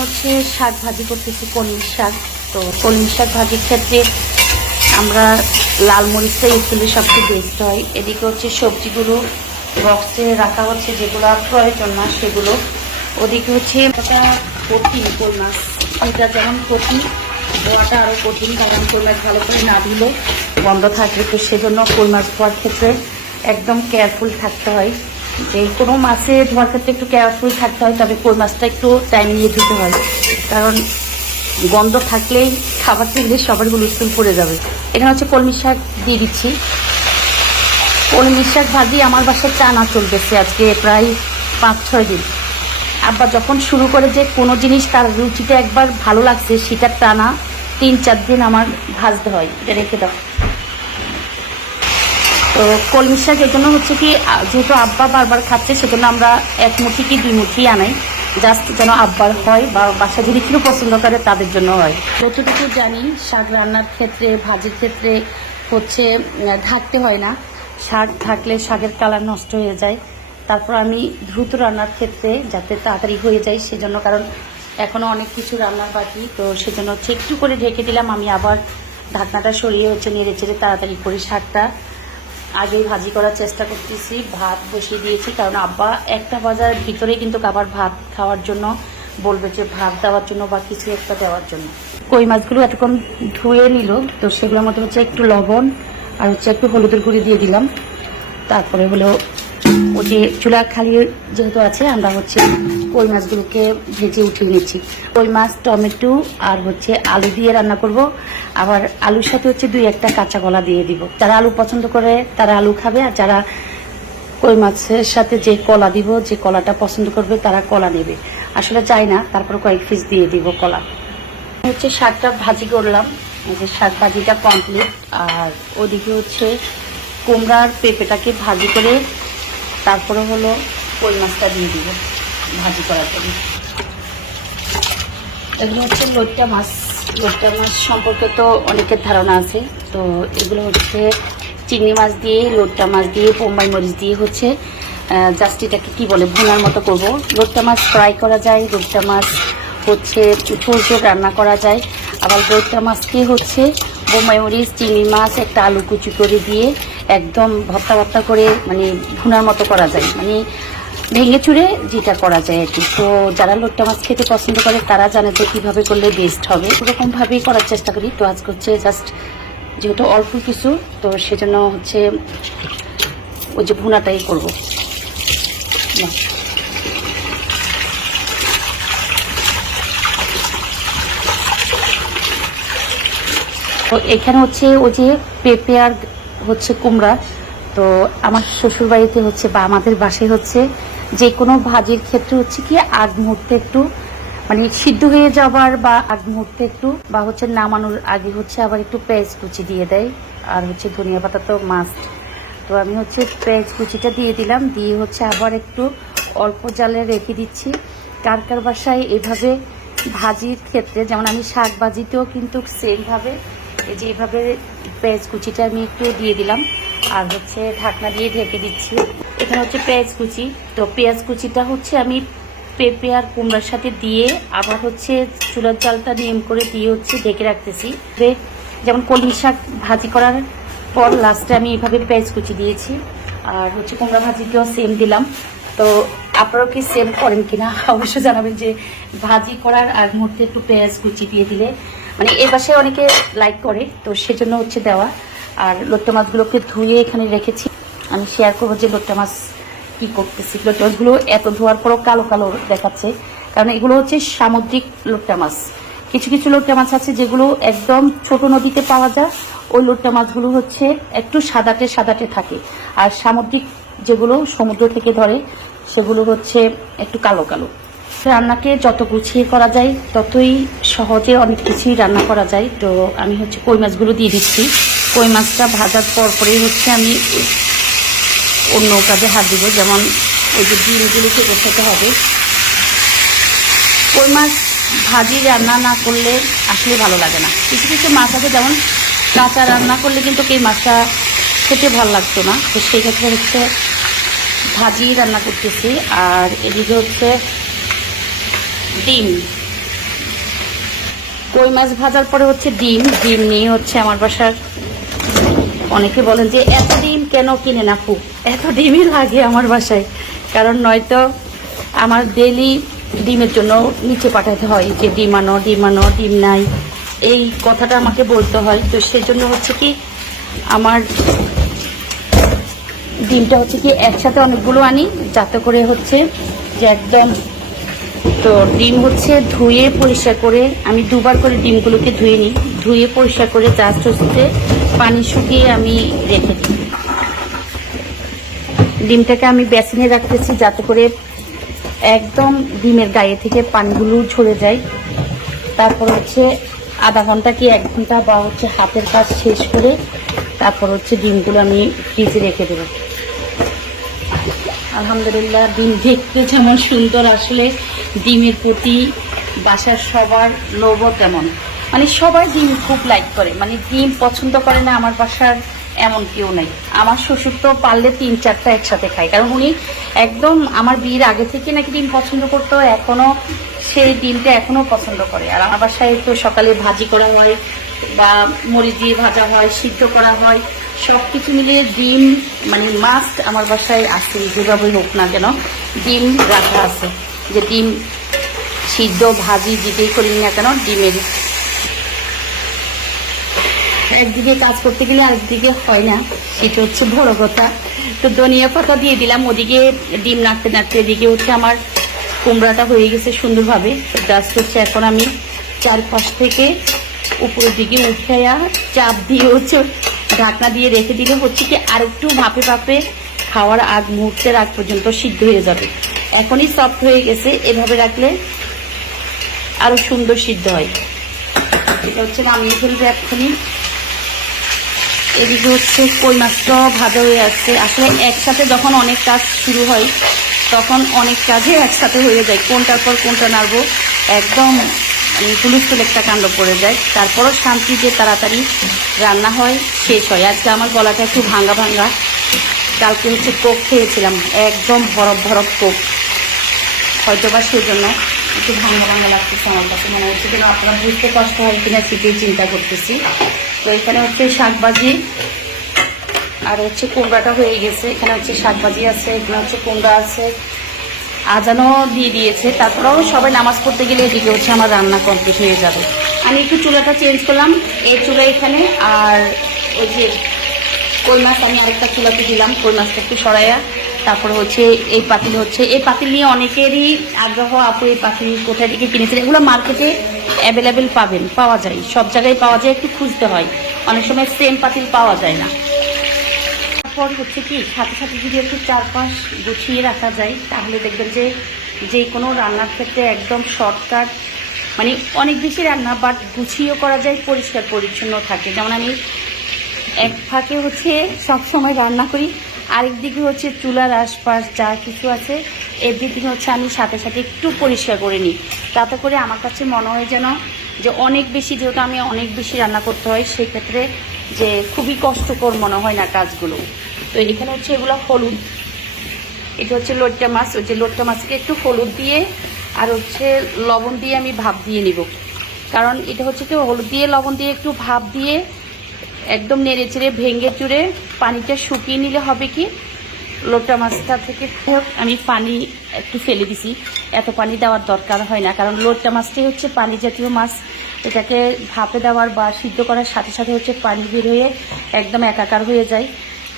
হচ্ছে শাক ভাজি করতেছি কলমি শাক। তো কলমি শাক ভাজির ক্ষেত্রে আমরা লাল মরিচটা ইউজ করলে সবচেয়ে বেস্ট হয়। এদিকে হচ্ছে সবজিগুলো বক্সে রাখা হচ্ছে, যেগুলো প্রয়োজন না, সেগুলো। ওদিকে হচ্ছে এটা কঠিন কই মাছ। এটা যেমন কঠিন, ধোয়াটা আরও কঠিন, কারণ কই মাছ ভালো করে না দিলে বন্ধ থাকে তো সেজন্য কই মাছ ধোয়ার ক্ষেত্রে একদম কেয়ারফুল থাকতে হয়। যে কোনো মাছে ধোয়ার ক্ষেত্রে একটু কেয়ারফুল থাকতে হয়, তবে কই মাছটা একটু টাইম নিয়ে দিতে হয়। কারণ গন্ধ থাকলেই খাবার থাকলে সবার হুলস্থুল পড়ে যাবে। এখানে হচ্ছে কলমি শাক দিয়ে দিচ্ছি। কলমি শাক ভাজি আমার বাসায় চানা চলতেছে আজকে প্রায় পাঁচ, ছয় দিন। আব্বা যখন শুরু করে যে কোনো জিনিস তার রুচিটা একবার ভালো লাগছে সেটার টানা তিন, চার দিন আমার ভাজতে হয়। এটা রেখে দাও। তো কলমি শাক এর জন্য হচ্ছে কি যেহেতু আব্বা বারবার খাচ্ছে সেজন্য আমরা এক মুঠি কি দুই মুঠি আনাই। জাস্ট যেন আব্বার হয় বা বাসা যদি কেউ পছন্দ করে তাদের জন্য হয়। যতটুকু জানি শাক রান্নার ক্ষেত্রে ভাজির ক্ষেত্রে হচ্ছে ঢাকতে হয় না। শাক থাকলে শাকের কালার নষ্ট হয়ে যায়। তারপর আমি দ্রুত রান্নার ক্ষেত্রে যাতে তাড়াতাড়ি হয়ে যায় সেজন্য কারণ এখনও অনেক কিছু রান্নার বাকি তো সেজন্য হচ্ছে একটু করে ঢেকে দিলাম। আমি আবার ঢাকনাটা সরিয়ে হচ্ছে নেড়ে চেড়ে তাড়াতাড়ি করে শাকটা আগেই ভাজি করার চেষ্টা করতেছি, ভাত বসিয়ে দিয়েছি, কারণ আব্বা একটা বাজার ভিতরে কিন্তু আবার ভাত খাওয়ার জন্য বলবে যে ভাত দেওয়ার জন্য বা কিছু একটা দেওয়ার জন্য। কই মাছগুলো এতক্ষণ ধুয়ে নিল, তো সেগুলোর মধ্যে হচ্ছে একটু লবণ আর হচ্ছে একটু হলুদের গুঁড়ি দিয়ে দিলাম। তারপরে হলো ও যে চুলা খালি যেহেতু আছে, আমরা হচ্ছে কই মাছগুলোকে ভেজে উঠিয়ে নিচ্ছি। কই মাছ, টমেটো আর হচ্ছে আলু দিয়ে রান্না করব। আবার আলুর সাথে হচ্ছে দুই একটা কাঁচা কলা দিয়ে দিব। যারা আলু পছন্দ করে তারা আলু খাবে আর যারা কই মাছের সাথে যে কলা দিব, যে কলাটা পছন্দ করবে তারা কলা নেবে। আসলে চাই না, তারপর কয়েক পিস দিয়ে দিব কলা। হচ্ছে শাকটা ভাজি করলাম। যে শাক ভাজিটা কমপ্লিট আর ওদিকে হচ্ছে কুমড়ার পেঁপেটাকে ভাজি করে তারপরে হলো কই মাছটা দিয়ে দিব। ভাজি করার জন্য। এগুলো হচ্ছে লোট্টা মাছ। লোট্টা মাছ সম্পর্কে তো অনেকের ধারণা আছে। তো এগুলো হচ্ছে চিংড়ি মাছ দিয়ে লোট্টা মাছ দিয়ে, বোম্বাই মরিচ দিয়ে হচ্ছে জাস্ট এটাকে কী বলে, ভুনার মতো করব। লোট্টা মাছ ফ্রাই করা যায় লোট্টা মাছ হচ্ছে ঝোল রান্না করা যায়। আবার লোট্টা মাছকে হচ্ছে বোম্বাই মরিচ, চিংড়ি মাছ, একটা আলু কুচি করে দিয়ে একদম ভর্তা ভর্তা করে মানে ভুনার মতো করা যায়। মানে ভেঙে চুড়ে যেটা করা যায় আর কি। তো যারা লোট্টা মাছ খেতে পছন্দ করে, তারা জানে যে কীভাবে করলে বেস্ট হবে। এরকমভাবেই করার চেষ্টা করি। তো আজকে হচ্ছে জাস্ট যেহেতু অল্প কিছু, তো সেজন্য হচ্ছে ওই যে ভুনাটাই করব। তো এখানে হচ্ছে ওই যে পেঁপে আর হচ্ছে কুমড়া। তো আমার শ্বশুর বাড়িতে হচ্ছে বা আমাদের বাসায় হচ্ছে যে কোনো ভাজির ক্ষেত্রে হচ্ছে কি আগ মুহূর্তে একটু মানে সিদ্ধ হয়ে যাবার বা আগ মুহূর্তে একটু, বা হচ্ছে নামানোর আগে হচ্ছে আবার একটু পেঁয়াজ কুচি দিয়ে দেয়, আর হচ্ছে ধনিয়া পাতা তো মাস্ট তো আমি হচ্ছে পেঁয়াজ কুচিটা দিয়ে দিলাম, দিয়ে হচ্ছে আবার একটু অল্প জালে রেখে দিচ্ছি। কার কার বাসায় এভাবে ভাজির ক্ষেত্রে, যেমন আমি শাক ভাজিতেও কিন্তু সেমভাবে এই যে এভাবে পেঁয়াজ কুচিটা আমি একটু দিয়ে দিলাম। আর হচ্ছে ঢাকনা দিয়ে ঢেকে দিচ্ছি। এখানে হচ্ছে পেঁয়াজ কুচি। তো পেঁয়াজ কুচিটা হচ্ছে আমি পেঁপে আর কুমড়ার সাথে দিয়ে আবার হচ্ছে চুলার চালটা নিয়ম করে দিয়ে হচ্ছে ঢেকে রাখতেছি। যেমন কলমি শাক ভাজি করার পর লাস্টে আমি এইভাবে পেঁয়াজ কুচি দিয়েছি। আর হচ্ছে কুমড়া ভাজিতেও সেম দিলাম। তো আপনারাও কি সেম করেন কিনা অবশ্যই জানাবেন যে ভাজি করার আগ মুহূর্তে একটু পেঁয়াজ কুচি দিয়ে দিলে। মানে এই বাসায় অনেকে লাইক করে, তো সেজন্য হচ্ছে দেওয়া। আর লোট্টা মাছগুলোকে ধুয়ে এখানে রেখেছি। আমি শেয়ার করব যে লোট্টা মাছ কি করতেছি। লোট্টা মাছগুলো এত ধোয়ার পরও কালো কালো দেখাচ্ছে। কারণ এগুলো হচ্ছে সামুদ্রিক লোট্টা মাছ। কিছু কিছু লোট্টা মাছ আছে যেগুলো একদম ছোট নদীতে পাওয়া যায়। ওই লোট্টা মাছগুলো হচ্ছে একটু সাদাটে সাদাটে থাকে। আর সামুদ্রিক যেগুলো সমুদ্র থেকে ধরে, সেগুলো হচ্ছে একটু কালো কালো। রান্নাকে যত গুছিয়ে করা যায়, ততই সহজে অনেক কিছুই রান্না করা যায়। তো আমি হচ্ছে কই মাছগুলো দিয়ে দিচ্ছি। কই মাছটা ভাজার পর পরেই হচ্ছে আমি অন্য কাজে হাত দিব, যেমন ওই যে ডিমগুলোকে বসাতে হবে। কই মাছ ভাজি, রান্না না করলে আসলে ভালো লাগে না। কিছু কিছু মাছ আছে যেমন কাঁচা রান্না করলে কিন্তু এই মাছটা খেতে ভালো লাগতো না। তো সেই ক্ষেত্রে হচ্ছে ভাজি রান্না করতেছি, আর এদিকে হচ্ছে ডিম। কই মাছ ভাজার পরে হচ্ছে ডিম। ডিম নিয়ে হচ্ছে আমার বাসার অনেকে বলেন যে, এত ডিম কেন কিনে না আপু? এত ডিমই লাগে আমার বাসায়। কারণ নয়তো আমার ডেলি ডিমের জন্য নিচে পাঠাতে হয় যে, ডিম আনো ডিম আনো, ডিম নাই। এই কথাটা আমাকে বলতে হয়। তো সেজন্য হচ্ছে কি, আমার ডিমটা হচ্ছে কি একসাথে অনেকগুলো আনি, যাতে করে হচ্ছে যে একদম তো ডিম হচ্ছে ধুয়ে পরিষ্কার করে, আমি দুবার করে ডিমগুলোকে ধুয়ে নিই। ধুয়ে পরিষ্কার করে জাস্ট হচ্ছে পানি শুকিয়ে আমি রেখে দিই। ডিমটাকে আমি বেসিনে রাখতেছি যাতে করে একদম ডিমের গায়ে থেকে পানিগুলো ঝরে যায়। তারপর হচ্ছে আধা ঘণ্টা কি এক ঘণ্টা বা হচ্ছে হাতের কাজ শেষ করে তারপর হচ্ছে ডিমগুলো আমি ফ্রিজে রেখে দেবো। আলহামদুলিল্লাহ ডিম দেখতে যেমন সুন্দর, আসলে ডিমের প্রতি বাসার সবার লোভও তেমন। মানে সবাই ডিম খুব লাইক করে। মানে ডিম পছন্দ করে না আমার বাসার এমন কেউ নাই। আমার শ্বশুর তো পারলে তিন চারটা একসাথে খায়। কারণ উনি একদম আমার বিয়ের আগে থেকে নাকি ডিম পছন্দ করতো, এখনও সেই ডিমটা এখনও পছন্দ করে। আর আমার বাসায় তো সকালে ভাজি করা হয় বা মরিচ দিয়ে ভাজা হয়, সিদ্ধ করা হয় সব কিছু মিলিয়ে ডিম মানে মাস্ট আমার বাসায় আছে, যেভাবে হোক না কেন, ডিম রাখা আছে। যে ডিম সিদ্ধ, ভাজি, যেটাই করি না কেন ডিমের একদিকে কাজ করতে গেলে আরেকদিকে হয় না, সেটা হচ্ছে বড় কথা। তো ধনিয়া পাতা দিয়ে দিলাম, ওদিকে ডিম নাড়তে নাড়তে এদিকে হচ্ছে আমার কুমড়াটা হয়ে গেছে সুন্দরভাবে। জাস্ট হচ্ছে এখন আমি চারপাশ থেকে উপরের দিকে উঠাইয়া চাপ দিয়ে হচ্ছে ঢাকনা দিয়ে রেখে দিলে হচ্ছে কি আরেকটু ভাপে ভাপে খাওয়ার আগ মুহূর্তের আগ পর্যন্ত সিদ্ধ হয়ে যাবে। এখনই সফট হয়ে গেছে, এভাবে রাখলে আরও সুন্দর সিদ্ধ হয়। এটা হচ্ছে নামিয়ে ফেলবে এক্ষুনি। এদিকে হচ্ছে কই মাছটাও ভাজা হয়ে আসছে। আসলে একসাথে যখন অনেক কাজ শুরু হয়, তখন অনেক কাজে একসাথে হয়ে যায়। কোনটার পর কোনটা নাড়বো, একদম হুলুস্থুল একটা কাণ্ড পড়ে যায়। তারপরও শান্তি যে তাড়াতাড়ি রান্না হয়, শেষ হয়। আজকে আমার গলাটা একটু ভাঙ্গা ভাঙ্গা। কালকে হচ্ছে কোক খেয়েছিলাম, একদম বরফ বরফ কোক। হয়তো বা সেজন্য একটু ভাঙ্গা ভাঙ্গা লাগতেছে আমার কাছে মনে হচ্ছে যেন আপনার বুঝতে কষ্ট হয় কিনা সেটাই চিন্তা করতেছি। তো এখানে হচ্ছে শাকভাজি আর হচ্ছে কুমড়াটা হয়ে গেছে। এখানে হচ্ছে শাকভাজি আছে, এখানে হচ্ছে কুমড়া আছে। আজানও দিয়ে দিয়েছে। তারপরেও সবাই নামাজ পড়তে গেলে এদিকে হচ্ছে আমার রান্না কমপ্লিট হয়ে যাবে। আমি একটু চুলাটা চেঞ্জ করলাম। এই চুলা এখানে আর ওই যে কই মাছ, আমি আরেকটা চুলাতে দিলাম। কই মাছটা একটু সরাইয়া, তারপরে হচ্ছে এই পাতিল হচ্ছে। এই পাতিল নিয়ে অনেকেরই আগ্রহ, আপু, এই পাতিল কোথায় থেকে কিনেছেন? এগুলো মার্কেটে অ্যাভেলেবেল পাবেন, পাওয়া যায়। সব জায়গায় পাওয়া যায়, একটু খুঁজতে হয়। অনেক সময় সেম পাতিল পাওয়া যায় না। তারপর হচ্ছে কি, সাথে সাথে যদি একটু চারপাশ গুছিয়ে রাখা যায়, তাহলে দেখবেন যে যে কোনো রান্নার ক্ষেত্রে একদম শর্টকাট মানে অনেক বেশি রান্না বাট গুছিয়েও করা যায়, পরিষ্কার পরিচ্ছন্ন থাকে। যেমন আমি এক ফাঁকে হচ্ছে সব সময় রান্না করি, আরেক দিকে হচ্ছে চুলার আশপাশ যা কিছু আছে এভরিথিং হচ্ছে আমি সাথে সাথে একটু পরিষ্কার করে নিই। তাতে করে আমার কাছে মনে হয় যেন যে অনেক বেশি যেহেতু আমি অনেক বেশি রান্না করতে হয়, সেক্ষেত্রে যে খুবই কষ্টকর মনে হয় না কাজগুলো। তো এখানে হচ্ছে এগুলো হলুদ। এটা হচ্ছে লোট্টা মাছ। ওই যে লোট্টা মাছকে একটু হলুদ দিয়ে আর হচ্ছে লবণ দিয়ে আমি ভাপ দিয়ে নিব। কারণ এটা হচ্ছে কি, হলুদ দিয়ে, লবণ দিয়ে একটু ভাপ দিয়ে একদম নেড়ে চেড়ে, ভেঙে চুড়ে পানিটা শুকিয়ে নিলে হবে কি লোটা মাছটা থেকে আমি পানি একটু ফেলে দিছি। এত পানি দেওয়ার দরকার হয় না, কারণ লোটটা মাছটাই হচ্ছে পানি জাতীয় মাছ। এটাকে ভাপে দেওয়ার বা সিদ্ধ করার সাথে সাথে হচ্ছে পানি বের হয়ে একদম একাকার হয়ে যায়।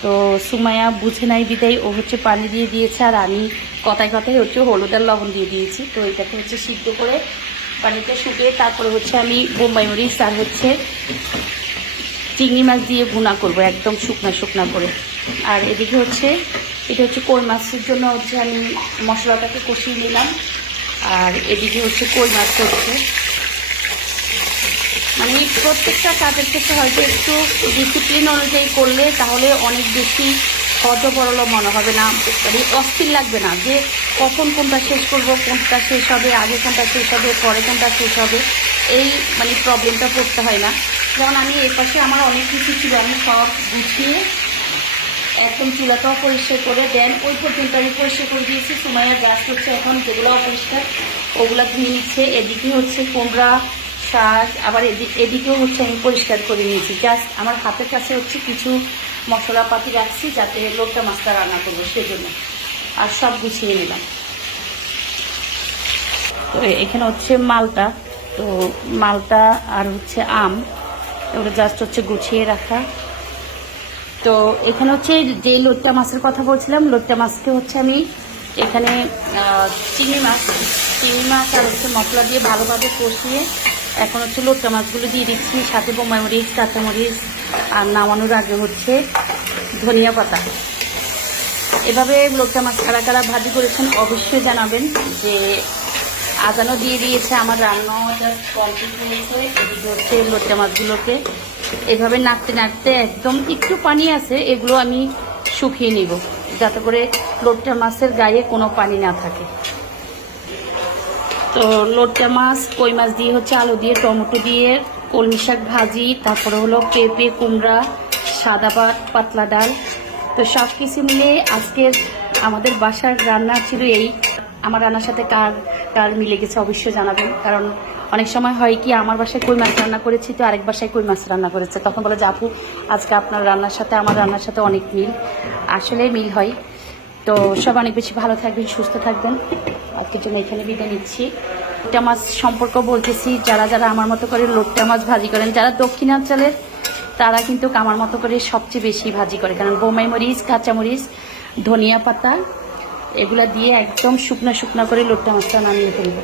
তো সুমায়া বুঝে নাই বিদায়, ও হচ্ছে পানি দিয়ে দিয়েছে, আর আমি কথায় কথায় হচ্ছে হলুদ আর লবণ দিয়ে দিয়েছি। তো এটাকে হচ্ছে সিদ্ধ করে পানিতে শুকিয়ে তারপরে হচ্ছে আমি বোম্বাই মরিচ আর হচ্ছে চিংড়ি মাছ দিয়ে ভুনা করব, একদম শুকনা শুকনা করে। আর এদিকে হচ্ছে, এটা হচ্ছে কই মাছের জন্য হচ্ছে আমি মশলাটাকে কষিয়ে নিলাম। আর এদিকে হচ্ছে কই মাছ হচ্ছে। মানে প্রত্যেকটা কাজের ক্ষেত্রে হয়তো একটু ডিসিপ্লিন অনুযায়ী করলে তাহলে অনেক বেশি হজবরল মনে হবে না। মানে অস্থির লাগবে না যে কখন কোনটা শেষ করব, কোনটা শেষ হবে, আগে কোনটা শেষ হবে, পরে কোনটা শেষ হবে, এই মানে প্রবলেমটা পড়তে হয় না। যেমন আমি এর পাশে আমার অনেক কিছু ছিল, আমি সব গুছিয়ে একদম চুলাটাও পরিষ্কার করে দেন। ওই পর্যন্ত আমি পরিষ্কার করে দিয়েছি। সময়ের গ্যাস হচ্ছে এখন, যেগুলো অপরিষ্কার, ওগুলো ধুয়ে নিচ্ছে। এদিকে হচ্ছে কুমড়া শাক, আবার এদি- এদিকেও হচ্ছে আমি পরিষ্কার করে নিয়েছি। জাস্ট আমার হাতের কাছে হচ্ছে কিছু মশলাপাতি রাখছি, যাতে লোকটা মাছটা রান্না করব সেজন্য। আর সব গুছিয়ে নিলাম। তো এখানে হচ্ছে মালটা। তো মালটা আর হচ্ছে আম, ওটা জাস্ট হচ্ছে গুছিয়ে রাখা। তো এখানে হচ্ছে যে লোট্টা মাছের কথা বলছিলাম, লোট্টা মাছকে হচ্ছে আমি এখানে চিংড়ি মাছ চিংড়ি মাছ আর হচ্ছে মশলা দিয়ে ভালোভাবে কষিয়ে এখন হচ্ছে লোট্টা মাছগুলো দিয়ে দিচ্ছি। সাথে বোম্বাই মরিচ কাঁচামরিচ আর নামানোর আগে হচ্ছে ধনিয়া পাতা। এভাবে লোট্টা মাছ কারা কারা ভাজি করেছেন অবশ্যই জানাবেন যে আজানও দিয়ে দিয়েছে, আমার রান্নাও জাস্ট কমপ্লিট হয়েছে। হচ্ছে লোট্টা মাছগুলোকে এভাবে নাড়তে নাড়তে একদম একটু পানি আছে, এগুলো আমি শুকিয়ে নিব, যাতে করে লোটটা মাছের গায়ে কোনো পানি না থাকে। তো লোটটা মাছ, কই মাছ দিয়ে হচ্ছে আলু দিয়ে, টমেটো দিয়ে, কলমি শাক ভাজি, তারপরে হলো পেঁপে, কুমড়া, সাদা পাত পাতলা ডাল। তো সব কিছু মিলে আজকের আমাদের বাসার রান্না ছিল এই। আমার রান্নার সাথে কার কার মিলে গেছে অবশ্যই জানাবেন, কারণ অনেক সময় হয় কি, আমার বাসায় কই মাছ রান্না করেছি তো আরেক বাসায় কই মাছ রান্না করেছে। তখন বলে, যে আপু, আজকে আপনার রান্নার সাথে, আমার রান্নার সাথে অনেক মিল। আসলে মিল হয়। তো সব অনেক বেশি ভালো থাকবেন, সুস্থ থাকবেন। আজকের জন্য এখানে বিদায় নিচ্ছি। লোট্টা মাছ সম্পর্ক বলতেছি, যারা যারা আমার মতো করে লোট্টা মাছ ভাজি করেন, যারা দক্ষিণাঞ্চলের তারা কিন্তু আমার মতো করে সবচেয়ে বেশি ভাজি করে। কারণ বোমাই মরিচ কাঁচামরিচ ধনিয়া পাতা, এগুলা দিয়ে একদম শুকনো শুকনো করে লোট্টা মাছটা নামিয়ে ফেলব।